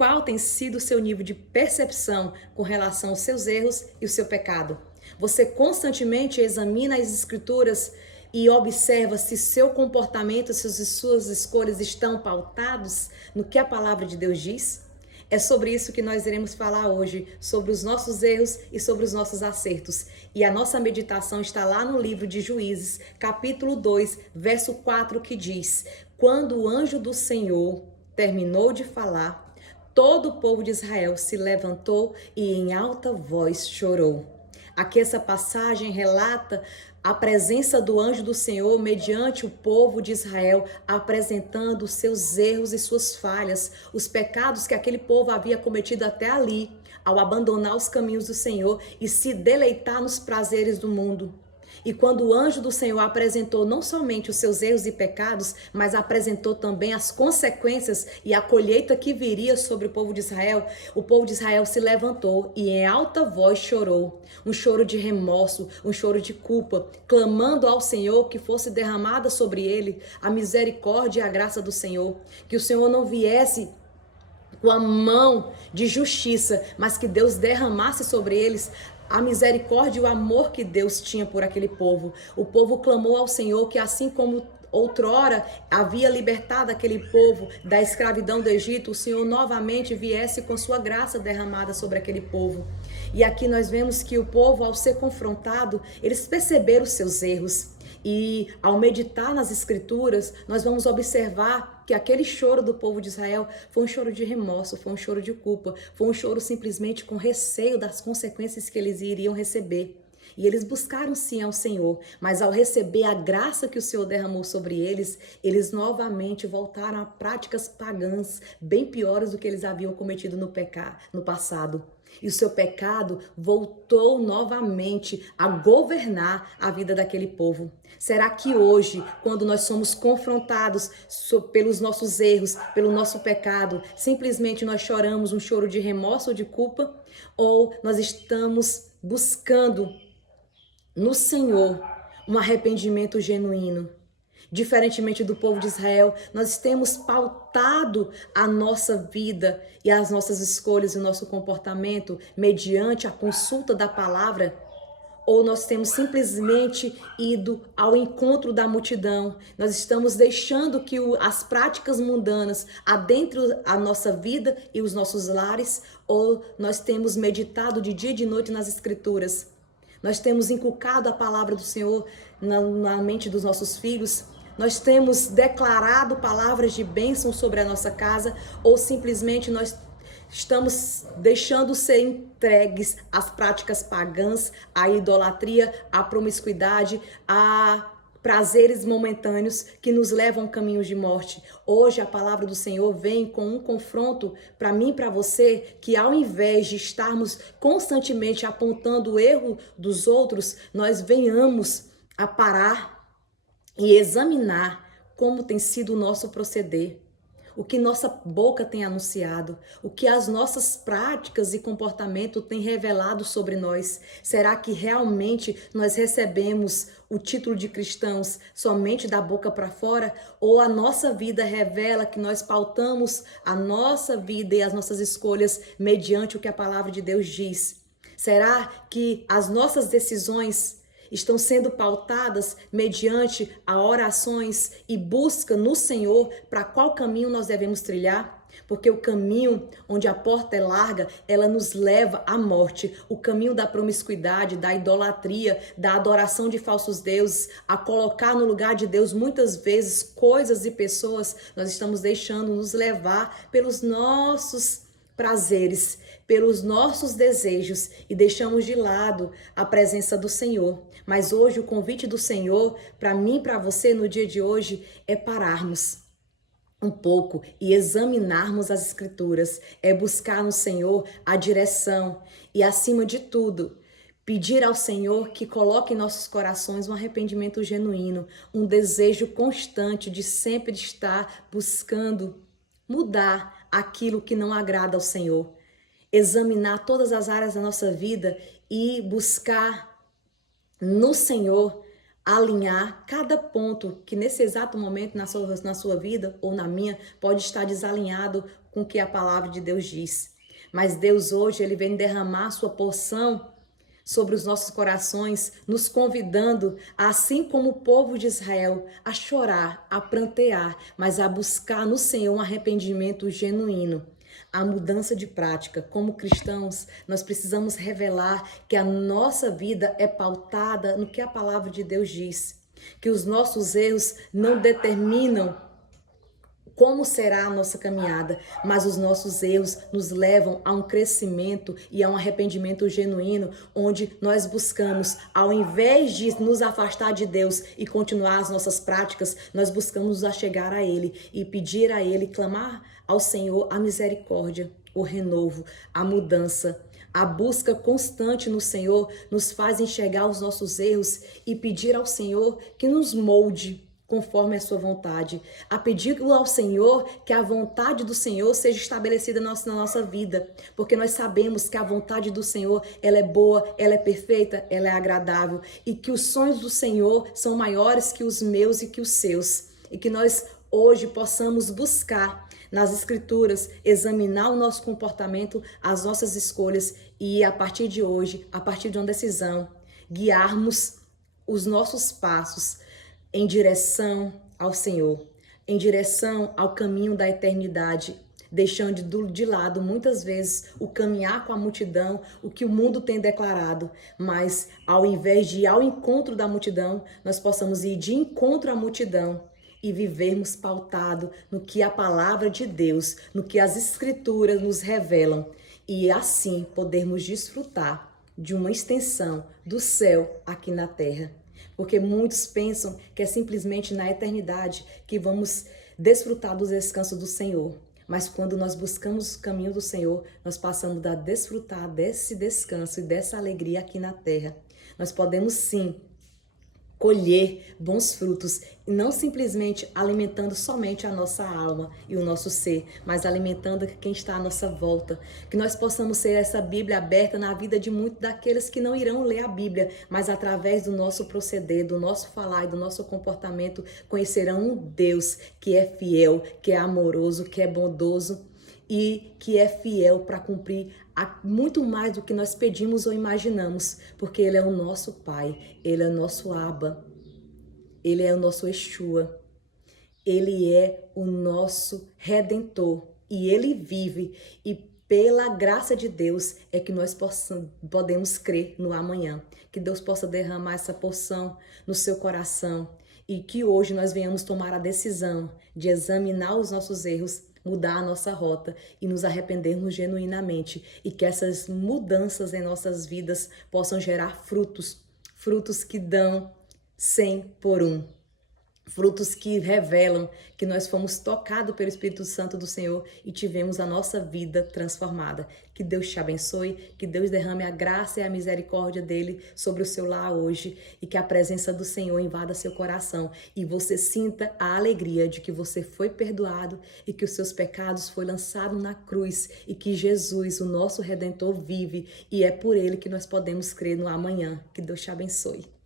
Qual tem sido o seu nível de percepção com relação aos seus erros e o seu pecado? Você constantemente examina as escrituras e observa se seu comportamento, se suas escolhas estão pautados no que a palavra de Deus diz? É sobre isso que nós iremos falar hoje, sobre os nossos erros e sobre os nossos acertos. E a nossa meditação está lá no livro de Juízes, capítulo 2, verso 4, que diz: Quando o anjo do Senhor terminou de falar, todo o povo de Israel se levantou e em alta voz chorou. Aqui essa passagem relata a presença do anjo do Senhor mediante o povo de Israel, apresentando seus erros e suas falhas, os pecados que aquele povo havia cometido até ali, ao abandonar os caminhos do Senhor e se deleitar nos prazeres do mundo. E quando o anjo do Senhor apresentou não somente os seus erros e pecados, mas apresentou também as consequências e a colheita que viria sobre o povo de Israel se levantou e em alta voz chorou. Um choro de remorso, um choro de culpa, clamando ao Senhor que fosse derramada sobre ele a misericórdia e a graça do Senhor. Que o Senhor não viesse com a mão de justiça, mas que Deus derramasse sobre eles a misericórdia e o amor que Deus tinha por aquele povo. O povo clamou ao Senhor que, assim como outrora havia libertado aquele povo da escravidão do Egito, o Senhor novamente viesse com sua graça derramada sobre aquele povo. E aqui nós vemos que o povo, ao ser confrontado, eles perceberam os seus erros. E ao meditar nas escrituras, nós vamos observar que aquele choro do povo de Israel foi um choro de remorso, foi um choro de culpa, foi um choro simplesmente com receio das consequências que eles iriam receber. E eles buscaram sim ao Senhor, mas ao receber a graça que o Senhor derramou sobre eles, eles novamente voltaram a práticas pagãs, bem piores do que eles haviam cometido no passado. E o seu pecado voltou novamente a governar a vida daquele povo. Será que hoje, quando nós somos confrontados pelos nossos erros, pelo nosso pecado, simplesmente nós choramos um choro de remorso ou de culpa? Ou nós estamos buscando no Senhor um arrependimento genuíno? Diferentemente do povo de Israel, nós temos pautado a nossa vida e as nossas escolhas e o nosso comportamento mediante a consulta da palavra? Ou nós temos simplesmente ido ao encontro da multidão? Nós estamos deixando que as práticas mundanas adentrem a nossa vida e os nossos lares? Ou nós temos meditado de dia e de noite nas escrituras? Nós temos inculcado a palavra do Senhor na mente dos nossos filhos? Nós temos declarado palavras de bênção sobre a nossa casa? Ou simplesmente nós estamos deixando ser entregues às práticas pagãs, à idolatria, à promiscuidade, a prazeres momentâneos que nos levam a caminhos de morte? Hoje a palavra do Senhor vem com um confronto para mim e para você, que ao invés de estarmos constantemente apontando o erro dos outros, nós venhamos a parar e examinar como tem sido o nosso proceder, o que nossa boca tem anunciado, o que as nossas práticas e comportamento têm revelado sobre nós. Será que realmente nós recebemos o título de cristãos somente da boca para fora? Ou a nossa vida revela que nós pautamos a nossa vida e as nossas escolhas mediante o que a palavra de Deus diz? Será que as nossas decisões estão sendo pautadas mediante a orações e busca no Senhor para qual caminho nós devemos trilhar? Porque o caminho onde a porta é larga, ela nos leva à morte. O caminho da promiscuidade, da idolatria, da adoração de falsos deuses, a colocar no lugar de Deus muitas vezes coisas e pessoas, nós estamos deixando nos levar pelos nossos prazeres, pelos nossos desejos e deixamos de lado a presença do Senhor. Mas hoje o convite do Senhor para mim e para você no dia de hoje é pararmos um pouco e examinarmos as escrituras, é buscar no Senhor a direção e, acima de tudo, pedir ao Senhor que coloque em nossos corações um arrependimento genuíno, um desejo constante de sempre estar buscando mudar aquilo que não agrada ao Senhor. Examinar todas as áreas da nossa vida e buscar no Senhor alinhar cada ponto que nesse exato momento na sua vida ou na minha pode estar desalinhado com o que a palavra de Deus diz. Mas Deus hoje, Ele vem derramar a sua porção sobre os nossos corações, nos convidando, assim como o povo de Israel, a chorar, a prantear, mas a buscar no Senhor um arrependimento genuíno. A mudança de prática. Como cristãos, nós precisamos revelar que a nossa vida é pautada no que a palavra de Deus diz. Que os nossos erros não determinam como será a nossa caminhada, mas os nossos erros nos levam a um crescimento e a um arrependimento genuíno, onde nós buscamos, ao invés de nos afastar de Deus e continuar as nossas práticas, nós buscamos nos achegar a Ele e pedir a Ele, clamar ao Senhor a misericórdia, o renovo, a mudança. A busca constante no Senhor nos faz enxergar os nossos erros e pedir ao Senhor que nos molde conforme a sua vontade, a pedir ao Senhor que a vontade do Senhor seja estabelecida na nossa vida, porque nós sabemos que a vontade do Senhor, ela é boa, ela é perfeita, ela é agradável, e que os sonhos do Senhor são maiores que os meus e que os seus, e que nós hoje possamos buscar nas Escrituras, examinar o nosso comportamento, as nossas escolhas, e a partir de hoje, a partir de uma decisão, guiarmos os nossos passos em direção ao Senhor, em direção ao caminho da eternidade, deixando de lado muitas vezes o caminhar com a multidão, o que o mundo tem declarado, mas ao invés de ir ao encontro da multidão, nós possamos ir de encontro à multidão e vivermos pautado no que a palavra de Deus, no que as Escrituras nos revelam, e assim podermos desfrutar de uma extensão do céu aqui na terra. Porque muitos pensam que é simplesmente na eternidade que vamos desfrutar dos descansos do Senhor. Mas quando nós buscamos o caminho do Senhor, nós passamos a desfrutar desse descanso e dessa alegria aqui na terra. Nós podemos sim colher bons frutos, e não simplesmente alimentando somente a nossa alma e o nosso ser, mas alimentando quem está à nossa volta. Que nós possamos ser essa Bíblia aberta na vida de muitos daqueles que não irão ler a Bíblia, mas através do nosso proceder, do nosso falar e do nosso comportamento, conhecerão um Deus que é fiel, que é amoroso, que é bondoso e que é fiel para cumprir muito mais do que nós pedimos ou imaginamos, porque Ele é o nosso Pai, Ele é o nosso Abba, Ele é o nosso Yeshua, Ele é o nosso Redentor e Ele vive, e pela graça de Deus é que nós podemos crer no amanhã. Que Deus possa derramar essa porção no seu coração e que hoje nós venhamos tomar a decisão de examinar os nossos erros, mudar a nossa rota e nos arrependermos genuinamente, e que essas mudanças em nossas vidas possam gerar frutos, frutos que dão 100 por 1. Frutos que revelam que nós fomos tocados pelo Espírito Santo do Senhor e tivemos a nossa vida transformada. Que Deus te abençoe, que Deus derrame a graça e a misericórdia dele sobre o seu lar hoje, e que a presença do Senhor invada seu coração e você sinta a alegria de que você foi perdoado e que os seus pecados foram lançados na cruz, e que Jesus, o nosso Redentor, vive, e é por ele que nós podemos crer no amanhã. Que Deus te abençoe.